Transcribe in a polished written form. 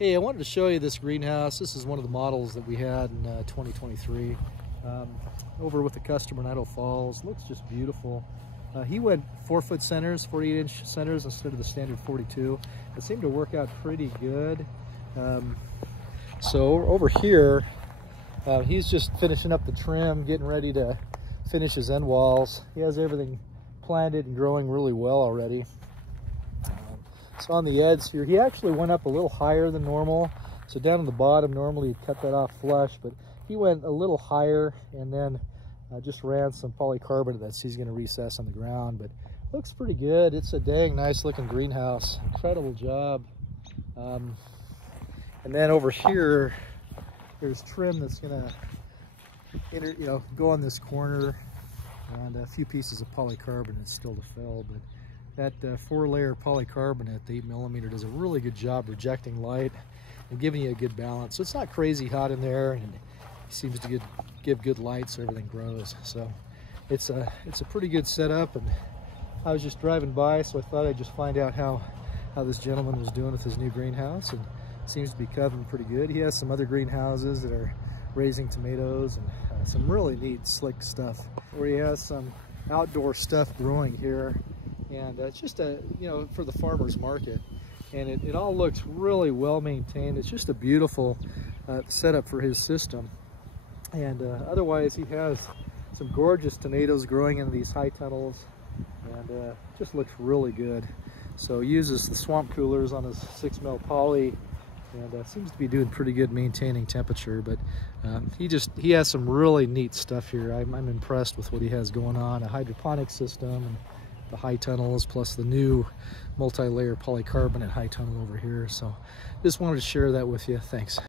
Hey, I wanted to show you this greenhouse. This is one of the models that we had in 2023 over with the customer in Idaho Falls. Looks just beautiful. He went 4-foot centers, 48-inch centers instead of the standard 42. It seemed to work out pretty good. So over here, he's just finishing up the trim, getting ready to finish his end walls. He has everything planted and growing really well already. So on the edge here, he actually went up a little higher than normal. So down on the bottom, normally you'd cut that off flush, but he went a little higher and then just ran some polycarbonate that he's going to recess on the ground. But looks pretty good. It's a dang nice looking greenhouse. Incredible job. And then over here, there's trim that's going to go on this corner, and a few pieces of polycarbonate still to fill. But that 4-layer polycarbonate, the 8mm, does a really good job rejecting light and giving you a good balance. So it's not crazy hot in there, and it seems to give good light so everything grows. So it's a pretty good setup. And I was just driving by, so I thought I'd just find out how this gentleman was doing with his new greenhouse, and it seems to be covering pretty good. He has some other greenhouses that are raising tomatoes and some really neat, slick stuff, where he has some outdoor stuff growing here. And it's just for the farmer's market, and it all looks really well maintained. It's just a beautiful setup for his system. And otherwise, he has some gorgeous tomatoes growing in these high tunnels, and just looks really good. So he uses the swamp coolers on his 6mm poly, and seems to be doing pretty good maintaining temperature. But he has some really neat stuff here. I'm impressed with what he has going on. A hydroponic system, and the high tunnels, plus the new multi-layer polycarbonate high tunnel over here. So just wanted to share that with you. Thanks.